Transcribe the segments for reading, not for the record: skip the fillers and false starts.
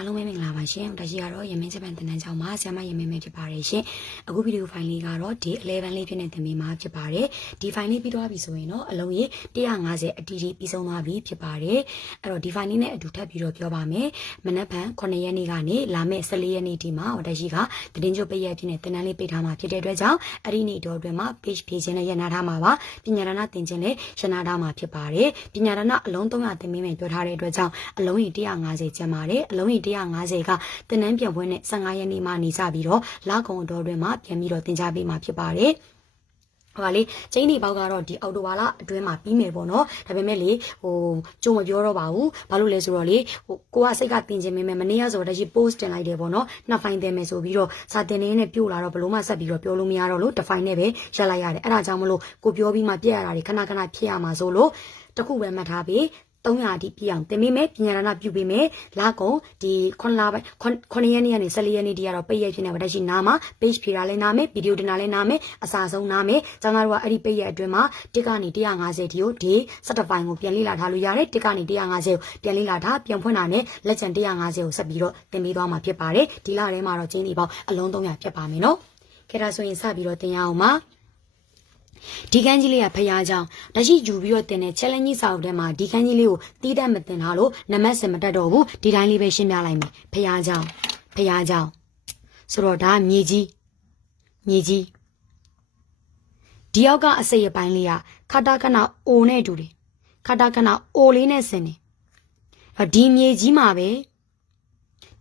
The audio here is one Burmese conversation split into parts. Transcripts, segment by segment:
အားလုံးပဲမင်္ဂလာပါရှင်။ဒါရှိကတော့ရမင်းဂျပန်တနန်းကျောင်းမှာဆရာမရမင်းပဲဖြစ်ပါတယ်ရှင်။အခုဗီဒီယိုဖိုင်လေးကတော့ဒီ11လေးဖြစ်နေတင်ပေးမှာဖြစ်ပါတယ်။ဒီဖိုင်လေးပြီးသွားပြီဆိုရင်တော့အလုံးကြီး150အတီးတီးပြီးဆုံးသွားပြီဖြစ်ပါတယ်။အဲ့တော့ဒီဖိုင်လေးနဲ့အတူထပ်ပြီးတော့ပြောပါမယ်။မနက်ဖြန်9ရက်နေ့ကနေလာမယ့်14ရက်နေ့ဒီမှာဒါရှိကသတင်းချုပ်ပိတ်ရက်ဖြစ်နေတင်နန်းလေးပိတ်ထားမှာဖြစ်တဲ့အတွက်ကြောင့်အဲ့ဒီနေ့တော့အတွင်းမှာ page ဖြည့်ခြင်းနဲ့ရနာထားမှာပါ။ပညာရဏသင်ခြင်းနဲ့ရနာထားမှာဖြစ်ပါတယ်။ပညာရဏအလုံး300သင်ပေးမယ်ပြောထားတဲ့အတွက်ကြောင့်အလုံးကြီး150ကျန်ပါတယ်။အလုံးကြီး150ကတင်နန်းပြန်ပွဲနဲ့15ရက်နေ့မှနေကြပြီးတော့လကုံတော်တွင်မှပြန်ပြီးတော့တင် जा ပေးမှာဖြစ်ပါတယ်ဟိုလေကျင်းဒီပေါက်ကတော့ဒီအော်တိုဘာလအတွင်းမှာပြီးမယ်ပေါ့နော်ဒါပေမဲ့လေကြုံမပြောတော့ပါဘူးဘာလို့လဲဆိုတော့လေကိုကစိတ်ကတင်ခြင်းမင်းမနေ့ကဆိုတော့ဒီ post တင်လိုက်တယ်ပေါ့နော်နှစ်ဖိုင်တင်မယ်ဆိုပြီးတော့စာတင်နေနဲ့ပြို့လာတော့ဘလို့မှဆက်ပြီးတော့ပြောလို့မရတော့လို့တစ်ဖိုင်နဲ့ပဲရက်လိုက်ရတယ်အဲ့ဒါကြောင့်မလို့ကိုပြောပြီးမှပြက်ရတာတွေခဏခဏဖြစ်ရမှာဆိုလို့တခုပဲမှတ်ထားပြီး300အထိပြအောင်တင်ပေးမယ်ပညာရဏပြုပေးမယ်လာကုန်ဒီ9လပိုင်း9ရက်နေ့ကနေ14ရက်နေ့ဒီကတော့ပိတ်ရက်ဖြစ်နေပါတရှိနားမှာ page ဖြေတာလည်းနားမယ်ဗီဒီယိုတင်တာလည်းနားမယ်အစာဆုံးနားမယ်ကျွန်တော်တို့ကအဲ့ဒီပိတ်ရက်အတွင်းမှာတစ်ကနေ150ဒီကိုဒီ17ပိုင်းကိုပြန်လေ့လာထားလို့ရတယ်တစ်ကနေ150ကိုပြန်လေ့လာထားပြန်ဖွင့်တာနဲ့လက်ကျန်150ကိုဆက်ပြီးတော့တင်ပေးသွားမှာဖြစ်ပါတယ်ဒီလထဲမှာတော့ကျင်းဒီပေါက်အလုံး300ဖြစ်ပါမယ်နော်ခေတ္တဆိုရင်စပြီးတော့တင်ရအောင်ပါဒီကန်းကြီးလေးကဖျားကြောင်တရှိယူပြီးတော့တင်တဲ့ challenge ကြီးစာအုပ်ထဲမှာဒီကန်းကြီးလေးကိုတီးတတ်မတင်ထားလို့နမတ်စင်မတက်တော့ဘူးဒီတိုင်းလေးပဲရှင်းပြလိုက်မယ်ဖျားကြောင်ဆိုတော့ဒါမြေကြီးဒီရောက်ကအစိပ်အပိုင်းလေးကခတာခဏအိုနဲ့တူတယ်ခတာခဏအိုလေးနဲ့ဆင်တယ်ဒီမြေကြီးမှာပဲ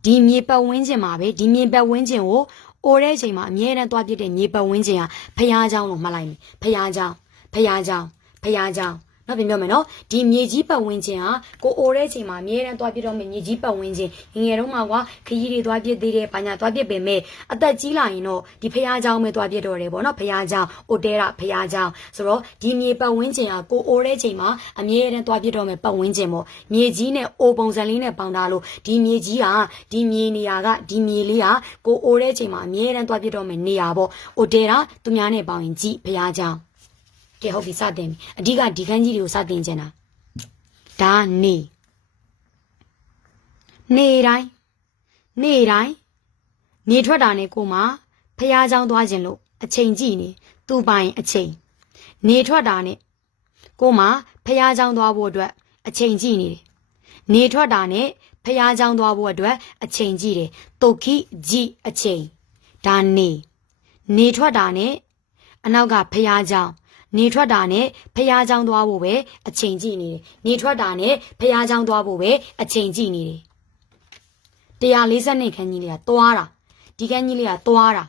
ဒီမြေပတ်ဝန်းကျင်မှာပဲဒီမြေပတ်ဝန်းကျင်ကိုအိုတဲ့ချိန်မှာအမြဲတမ်းသွားပြတဲ့မြေပတ်ဝန်းကျင်ဟာဖျားเจ้าလို့မှတ်လိုက်မယ်ဖျားเจ้าနောက်ပြန်ပြောမယ်နော်ဒီမြေကြီးပတ်ဝန်းကျင်ဟာကိုအိုတဲ့ချိန်မှာအမြဲတမ်းသွားပြတော့မယ်မြေကြီးပတ်ဝန်းကျင်ငငယ်တုန်းကကွာခရီးတွေသွားပြသေးတယ်ဘာညာသွားပြပေမဲ့အသက်ကြီးလာရင်တော့ဒီဖျားเจ้าပဲသွားပြတော့တယ်ပေါ့နော်ဖျားเจ้าအိုတဲတာဖျားเจ้าဆိုတော့ဒီမြေပတ်ဝန်းကျင်ဟာကိုအိုတဲ့ချိန်မှာအမြဲတမ်းသွားပြတော့မယ်ပတ်ဝန်းကျင်ပေါ့မြေကြီးနဲ့အိုပုံစံလေးနဲ့ပေါင်းထားလို့ဒီမြေကြီးဟာဒီမြေနေရာကဒီမြေလေးဟာကိုအိုတဲ့ချိန်မှာအမြဲတမ်းသွားပြတော့မယ်နေရာပေါ့အိုတဲတာသူများနဲ့ပေါင်းရင်ကြီးဖျားเจ้าကဲဟုတ်ပြီစတင်ပြီအဓိကဒီခန်းကြီးတွေကိုစတင်ကျင်တာဒါနေတိုင်းနေထွက်တာနဲ့ကိုမဖျားเจ้าသွားခြင်းလို့အချိန်ကြည့်နေသူ့ပိုင်အချိန်နေထွက်တာနဲ့ကိုမဖျားเจ้าသွားဖို့အတွက်အချိန်ကြည့်နေတယ်နေထွက်တာနဲ့ဖျားเจ้าသွားဖို့အတွက်အချိန်ကြည့်တယ်တုတ်ခိကြည့်အချိန်ဒါနေထွက်တာနဲ့အနောက်ကဖျားเจ้าနေထွက်တာနဲ့ဖျားเจ้าသွားဖို့ပဲအချိန်ကြည့်နေတယ်နေထွက်တာနဲ့ဖျားเจ้าသွားဖို့ပဲအချိန်ကြည့်နေတယ်142ခန်းကြီးလေးကသွားတာဒီခန်းကြီးလေးကသွားတာ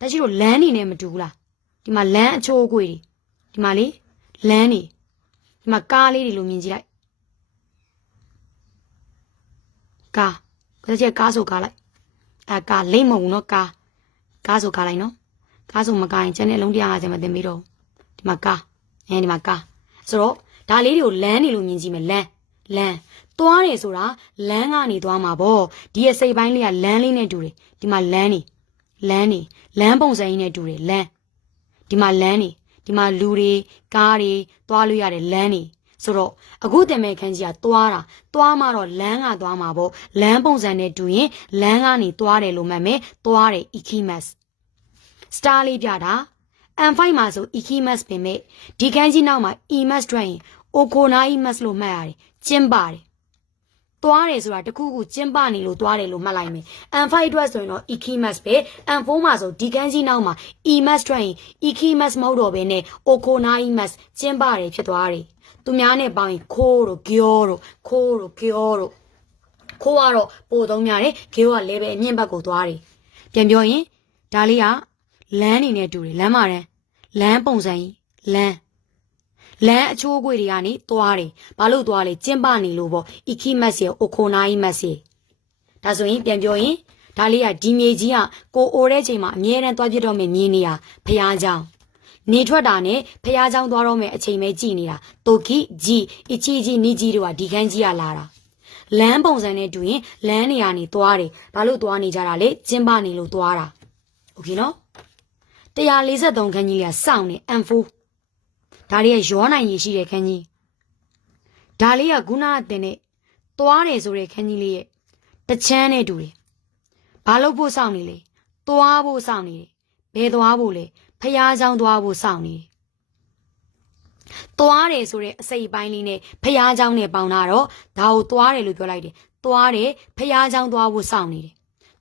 တချို့လမ်းနေနဲ့မတူဘူးလားဒီမှာလမ်းအချိုးအကွေတွေဒီမှာလေလမ်းနေဒီမှာကားလေးတွေလိုမြင်ကြည့်လိုက်ကားကားဆိုကားလိုက်ကားလိမ့်မဟုတ်နော်ကားဆိုကားလိုက်နော်ကားဆိုမကားရင်ကျန်တဲ့အလုံး150မတင်ပြီးတော့ဒီမှာကားဒီမှာကားဆိုတော့ဒါလေးတွေကိုလမ်းနေလို့မြင်ကြည့်မယ်လမ်းသွားတယ်ဆိုတာလမ်းကနေသွားမှာပေါ့ဒီရဲ့စိတ်ပိုင်းလေးကလမ်းလေးနဲ့တူတယ်ဒီမှာလမ်းပုံစံကြီးနဲ့တူတယ်လမ်းဒီမှာလမ်းနေဒီမှာလူတွေကားတွေသွားလို့ရတယ်လမ်းနေဆိုတော့အခုတင်မဲ့ခန်းကြီးကသွားမှတော့လမ်းကသွားမှာပေါ့လမ်းပုံစံနဲ့တူရင်လမ်းကနေသွားတယ်လို့မှတ်မယ်သွားတယ် ikimas star လေးပြတာM5 မှာဆို ikimas ပင်မဲ့ဒီခန်းကြီးနောက်မှာ imas တွက်ရင် okona imas လို့မှတ်ရတယ်ကျင်းပါတယ်သွားတယ်ဆိုတာတခုခုကျင်းပနေလို့သွားတယ်လို့မှတ်လိုက်မယ် M5 အတွက်ဆိုရင်တော့ ikimas ပဲ M4 မှာဆိုဒီခန်းကြီးနောက်မှာ imas တွက်ရင် ikimas မဟုတ်တော့ဘဲနဲ့ okona imas ကျင်းပါတယ်ဖြစ်သွားတယ်သူများနဲ့ပေါင်းရင်ခိုးတို့ကြောတို့ခိုးကတော့ပို့သုံးများတယ်ကြောကလည်းပဲအမြင့်ဘက်ကိုသွားတယ်ပြန်ပြောရင်ဒါလေးကလမ်းနေနဲ့တူတယ်လမ်းမှာလမ်းပုံစံကြီးလမ်းအချိုးအကွေတွေကနေသွားတယ်ဘာလို့သွားလဲကျင်းပနေလို့ပေါ့ ikimas ရဲ့ okonaimas ရဲ့ဒါဆိုရင်ပြန်ပြောရင်ဒါလေးကဒီမြေကြီးကကိုအိုတဲ့ချိန်မှာအမြဲတမ်းသွားပြတော့မယ်မြေနေရဖျားเจ้าနေထွက်တာနဲ့ဖျားเจ้าသွားတော့မယ်အချိန်ပဲကြည်နေတာတိုခိဂျီအချီဂျီနီဂျီတို့ကဒီခန်းကြီးကလာတာလမ်းပုံစံနဲ့တူရင်လမ်းနေရနေသွားတယ်ဘာလို့သွားနေကြတာလဲကျင်းပနေလို့သွားတာโอเคနော်143ခန်းကြီးကစောင့်နေ M4 ဒါလေးကရောနိုင်ရရှိတဲ့ခန်းကြီးဒါလေးကခုနကတင်တဲ့သွားတယ်ဆိုတဲ့ခန်းကြီးလေးရဲ့ တချမ်းနဲ့တူတယ်ဘာလို့ဖို့စောင့်နေလဲသွားဖို့စောင့်နေတယ်ဘယ်သွားဖို့လဲဖះเจ้าသွားဖို့စောင့်နေတယ်သွားတယ်ဆိုတဲ့အစိပ်ပိုင်းလေးနဲ့ဖះเจ้าနဲ့ပေါင်းတာတော့ဒါကိုသွားတယ်လို့ပြောလိုက်တယ်သွားတယ်ဖះเจ้าသွားဖို့စောင့်နေတယ်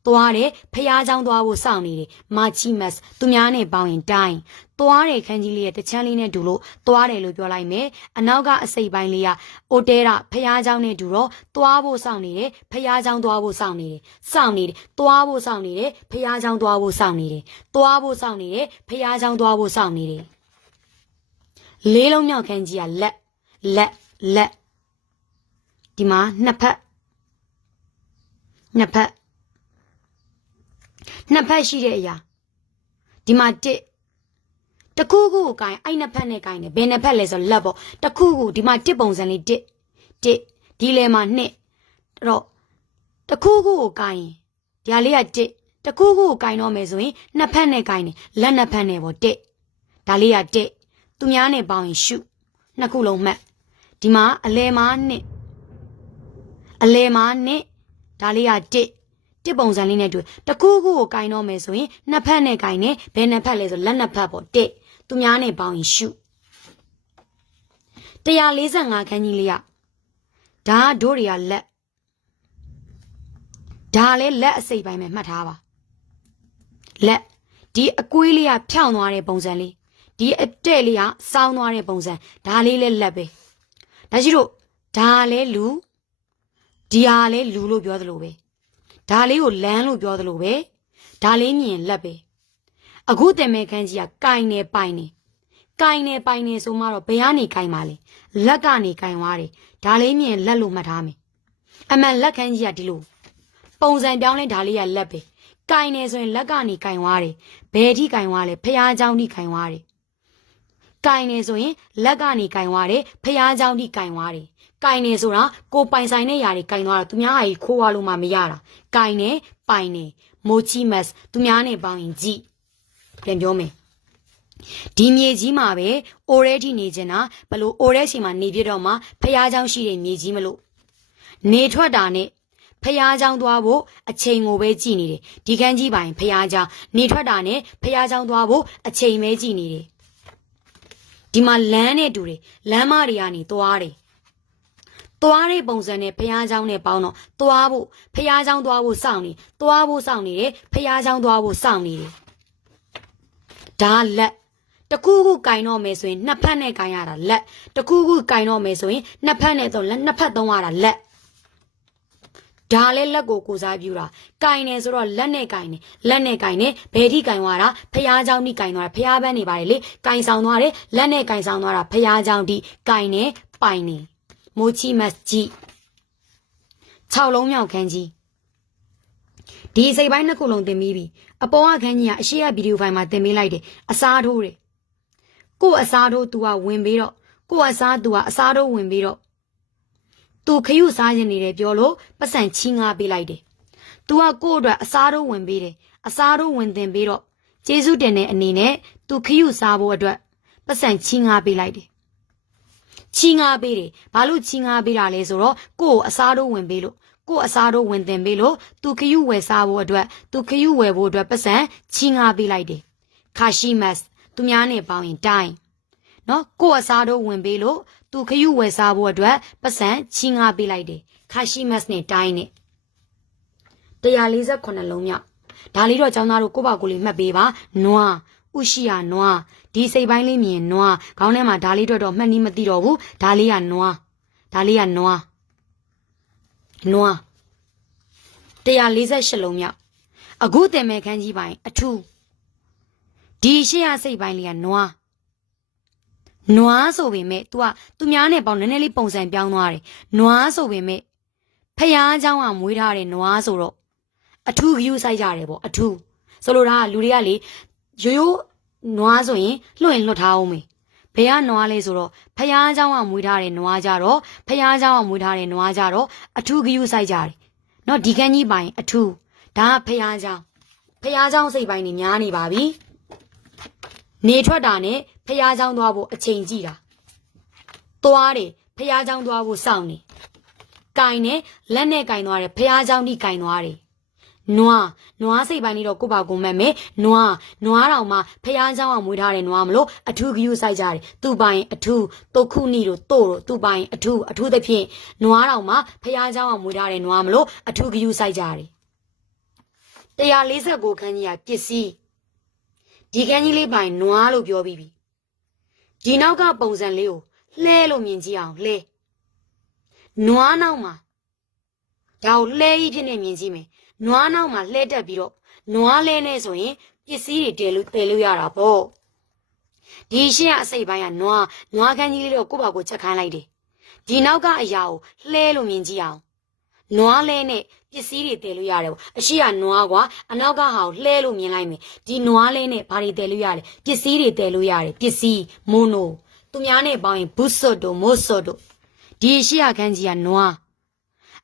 သွားတယ်ဖះเจ้าသွားဖို့စောင့်နေတယ်မာချီမတ်သူများနဲ့ပေါင်းရင်တိုင်းသွားတယ်ခန်းကြီးလေးရဲ့တချမ်းလေးနဲ့တူလို့သွားတယ်လို့ပြောလိုက်မယ်အနောက်ကအစိပ်ပိုင်းလေးကအိုတဲတာဖះเจ้าနဲ့တူတော့သွားဖို့စောင့်နေတယ်ဖះเจ้าသွားဖို့စောင့်နေတယ်စောင့်နေတယ်သွားဖို့စောင့်နေတယ်ဖះเจ้าသွားဖို့စောင့်နေတယ်သွားဖို့စောင့်နေတယ်ဖះเจ้าသွားဖို့စောင့်နေတယ်လေးလုံးမြောက်ခန်းကြီးကလက်ဒီမှာနှစ်ဖက်ရှိတဲ့အရာဒီမှာတခုခုကိုကိုင်အဲ့နှစ်ဖက်နဲ့ကိုင်တယ်ဘယ်နှစ်ဖက်လဲဆိုလက်ပေါ့တခုခုဒီမှာပုံစံလေးဒီလေမှာနှစ်အဲ့တော့တခုခုကိုကိုင်ဒီဟာလေးကတခုခုကိုကိုင်တော့မယ်ဆိုရင်နှစ်ဖက်နဲ့ကိုင်တယ်လက်နှစ်ဖက်နဲ့ပေါ့ဒါလေးကသူများနဲ့ပေါင်းရင်ရှုနှစ်ခုလုံးမှတ်ဒီမှာအလဲမှာနှစ်ဒါလေးကပုံစံလေးနဲ့တွေ့တခုခုကိုကိုင်တော့မယ်ဆိုရင်နှစ်ဖက်နဲ့ကိုင်နေဘယ်နှစ်ဖက်လဲဆိုလက်နှစ်ဖက်ပေါ့သူများနဲ့ပေါင်းရင်ရှု145ခန်းကြီးလေးကဒါတို့တွေကလက်ဒါလည်းလက်အစိပ်ပိုင်းပဲမှတ်ထားပါလက်ဒီအကွေးလေးကဖြောင်းသွားတဲ့ပုံစံလေးဒီအတဲ့လေးကစောင်းသွားတဲ့ပုံစံဒါလေးလည်းလက်ပဲဒါရှိလို့ဒါလည်းလူဒီဟာလည်းလူလို့ပြောသလိုပဲဒါလေးကိုလမ်းလို့ပြောသလိုပဲဒါလေးမြင်လက်ပဲအခုတင်မဲ့ခန်းကြီးကကိုင်နေပိုင်နေဆိုမှတော့ဘယ်ကနေကိုင်ပါလဲလက်ကနေကိုင်သွားတယ်ဒါလေးမြင်လက်လို့မှတ်ထားမယ်အမှန်လက်ခန်းကြီးကဒီလိုပုံစံပြောင်းလဲဒါလေးကလက်ပဲကိုင်နေဆိုရင်လက်ကနေကိုင်သွားတယ်ဘယ်ထိကိုင်သွားလဲဖះเจ้าထိကိုင်သွားတယ်ကိုင်နေဆိုရင်လက်ကနေကိုင်သွားတယ်ဖះเจ้าထိကိုင်သွားတယ်ကိုင်နေဆိုတာကိုပိုင်ဆိုင်တဲ့ຢာတွေကိုင်သွားတာသူများဟာကြီးခိုးသွားလို့မှမရတာကိုင်နေပိုင်နေမိုချီမတ်သူများနဲ့ပေါင်းရင်ကြည့်ပြန်ပြောမယ်ဒီမြေကြီးမှာပဲအိုရဲထိနေချင်တာဘလို့အိုရဲချိန်မှာနေပြတော့မှဖះเจ้าရှိတဲ့မြေကြီးမလို့နေထွက်တာနဲ့ဖះเจ้าသွားဖို့အချိန်ကိုပဲကြည့်နေတယ်ဒီခန်းကြီးပိုင်ဖះเจ้าနေထွက်တာနဲ့ဖះเจ้าသွားဖို့အချိန်ပဲကြည့်နေတယ်ဒီမှာလမ်းနဲ့တူတယ်လမ်းမတွေကနေသွားတယ်သွားတဲ့ပုံစံနဲ့ဖះเจ้าနဲ့ပေါင်းတော့သွားဖို့ဖះเจ้าသွားဖို့စောင့်နေသွားဖို့စောင့်နေတယ်ဖះเจ้าသွားဖို့စောင့်နေတယ်ဒါလက်တခုခုကင်တော့မယ်ဆိုရင်နှစ်ဖက်နဲ့ကင်ရတာလက်တခုခုကင်တော့မယ်ဆိုရင်နှစ်ဖက်နဲ့တော့လက်နှစ်ဖက်သုံးရတာလက်ဒါလည်းလက်ကိုစားပြူတာကင်နေဆိုတော့လက်နဲ့ကင်နေလက်နဲ့ကင်နေဘယ်ထိကင်သွားတာဖះเจ้าထိကင်သွားတာဖះဘန်းနေပါတယ်လေကင်ဆောင်သွားတယ်လက်နဲ့ကင်ဆောင်သွားတာဖះเจ้าထိကင်နေပိုင်နေမိုချီမတ်ကြီး6လုံးမြောက်ခန်းကြီးဒီစိတ်ပိုင်းနှစ်ခုလုံးတင်ပြီးပြီအပေါ်ကခန်းကြီးကအရှိရဗီဒီယိုဖိုင်မှာတင်ပေးလိုက်တယ်အစားထိုးတယ်ကို့အစားထိုး तू ကဝင်ပြီးတော့ကို့အစား तू ကအစားထိုးဝင်ပြီးတော့ तू ခရုစားရင်နေတယ်ပြောလို့ပတ်စံချီငါပေးလိုက်တယ် तू ကကို့အတွက်အစားထိုးဝင်ပြီးတယ်အစားထိုးဝင်တင်ပြီးတော့ကျေးဇူးတင်တဲ့အနေနဲ့ तू ခရုစားဖို့အတွက်ပတ်စံချီငါပေးလိုက်တယ်ချီငါပေးတယ်ဘာလို့ချီငါပေးတာလဲဆိုတော့ကို့အစားထိုးဝင်ပေးလို့ကို့အစားထိုးဝင်တင်ပေးလို့ तू ခရုဝယ်စားဖို့အတွက် तू ခရုဝယ်ဖို့အတွက်ပတ်စံချီငါပေးလိုက်တယ်ခါရှိမတ်သူများနဲ့ပေါင်းရင်တိုင်းနော်ကို့အစားထိုးဝင်ပေးလို့ तू ခရုဝယ်စားဖို့အတွက်ပတ်စံချီငါပေးလိုက်တယ်ခါရှိမတ်နဲ့တိုင်းနဲ့148လုံးမြောက်ဒါလေးတော့ចောင်းသားတို့ကိုယ့်ဘာကိုယ်လေးမှတ်ပေးပါနွားဥရှိရနွားဒီစိတ်ပိုင်းလေးမြင်နွားခေါင်းထဲမှာဒါလေးတော့မှတ်နီးမသိတော့ဘူးဒါလေးကနွား148လုံးမြောက်အခုတင်မဲ့ခန်းကြီးပိုင်းအထူးဒီရှေ့ရစိတ်ပိုင်းလေးကနွားဆိုပေမဲ့ तू ကသူများနဲ့ပေါင်းနည်းနည်းလေးပုံစံပြောင်းသွားတယ်နွားဆိုပေမဲ့ဖះเจ้าကမွေးထားတဲ့နွားဆိုတော့အထူးဂယူဆိုင်ကြတယ်ပေါ့အထူးဆိုလိုတာကလူတွေကလေရိုးနွားဆိုရင်လွှင့်လွတ်ထားအောင်မေဘယ်ကနွားလဲဆိုတော့ဖះเจ้าကမွေးထားတဲ့နွားကြတော့ဖះเจ้าကမွေးထားတဲ့နွားကြတော့အထူးဂယူဆိုင်ကြတယ်နော်ဒီခန်းကြီးပိုင်းအထူးဒါကဖះเจ้าစိတ်ပိုင်းနေများနေပါပြီနေထွက်တာနဲ့ဖះเจ้าသွားဖို့အချိန်ကြည့်တာသွားတယ်ဖះเจ้าသွားဖို့စောင့်နေ ကင်နဲ့လက်နဲ့ကင်သွားတယ်ဖះเจ้านี่ကင်သွားတယ်နွားစိတ်ပိုင်းလေးတော့ကိုပါကိုမက်မယ်နွားတောင်မှဖះเจ้าအောင်မွေးထားတယ်နွားမလို့အထူးဂယုစိုက်ကြတယ်သူ့ပိုင်အထူးတုတ်ခုနီတို့တို့သူ့ပိုင်အထူးသဖြင့်နွားတောင်မှဖះเจ้าအောင်မွေးထားတယ်နွားမလို့အထူးဂယုစိုက်ကြတယ်149ခန်းကြီးကပစ္စည်းဒီခန်းကြီးလေးပိုင်နွားလို့ပြောပြီးပြီဒီနောက်ကပုံစံလေးကိုလှဲလို့မြင်ကြည့်အောင်လှဲနွားနောက်မှာဒါကိုလှဲကြီးဖြစ်နေမြင်ကြည့်မယ်နွားနောက်မှာလှဲတက်ပြီးတော့နွားလဲနေဆိုရင်ပစ္စည်းတွေတည်လို့ရတာပေါ့ဒီရှင်းကအစိပ်ပိုင်းကနွားခန်းကြီးလေးတော့ကိုယ့်ဘာကိုချက်ခိုင်းလိုက်တယ်ဒီနောက်ကအရာကိုလှဲလို့မြင်ကြည့်အောင်နွားလဲနဲ့ပစ္စည်းတွေတည်လို့ရတယ်ပေါ့အရှိကနွားကွာအနောက်ကဟာကိုလှဲလို့မြင်လိုက်မယ်ဒီနွားလဲနဲ့ဘာတွေတည်လို့ရတယ်ပစ္စည်းတွေတည်လို့ရတယ်ပစ္စည်းမိုနိုသူများနဲ့ပေါင်းရင်ဘူးဆော့တို့မို့ဆော့တို့ဒီရှိရခန်းကြီးကနွား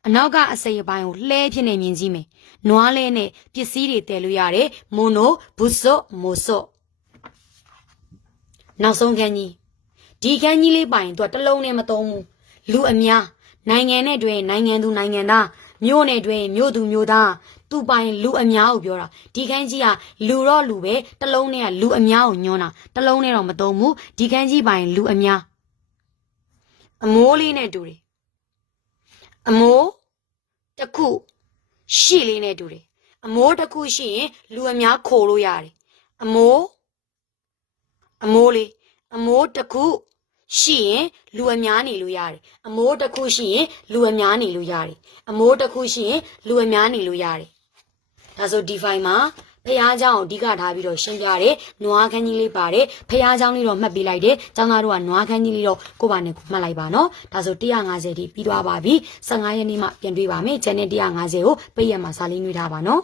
အနောက်ကအစိပ်အပိုင်းကိုလှဲဖြစ်နေမြင်ကြည့်မယ်နွားလဲနဲ့ပစ္စည်းတွေတည်လို့ရတယ်မိုနိုဘူးဆော့မို့ဆော့နောက်ဆုံးခန်းကြီးဒီခန်းကြီးလေးပိုင်သူကတစ်လုံးနဲ့မသုံးဘူးလူအများနိုင်ငံနဲ့တွဲနိုင်ငံသူနိုင်ငံသားမြို့နဲ့တွဲမြို့သူမြို့သားသူ့ပိုင်လူအများကိုပြောတာဒီခန်းကြီးကလူတော့လူပဲတစ်လုံးနဲ့ကလူအများကိုညွှန်းတာတစ်လုံးနဲ့တော့မသုံးဘူးဒီခန်းကြီးပိုင်လူအများအမိုးလေးနဲ့တူတယ်အမိုးတစ်ခုရှိလေးနဲ့တူတယ်အမိုးတစ်ခုရှိရင်လူအများခိုလို့ရတယ်အမိုးလေးအမိုးတစ်ခုရှိရင်လူအများနေလို့ရတယ်အမိုးတစ်ခုရှိရင်လူအများနေလို့ရတယ်အမိုးတစ်ခုရှိရင်လူအများနေလို့ရတယ်ဒါဆိုဒီဖိုင်မှာဖះเจ้าကိုအဓိကထားပြီးတော့ရှင်းပြတယ်နွားခန်းကြီးလေးပါတယ်ဖះเจ้าလေးတော့မှတ်ပေးလိုက်တယ်ကျောင်းသားတို့ကနွားခန်းကြီးလေးတော့ကိုပါနဲ့မှတ်လိုက်ပါနော်ဒါဆို150တိပြီးသွားပါပြီ15ရက်နေ့မှပြန်တွေ့ပါမယ်ကျန်တဲ့150ကိုပိတ်ရမှာစာလေးနှွေးထားပါနော်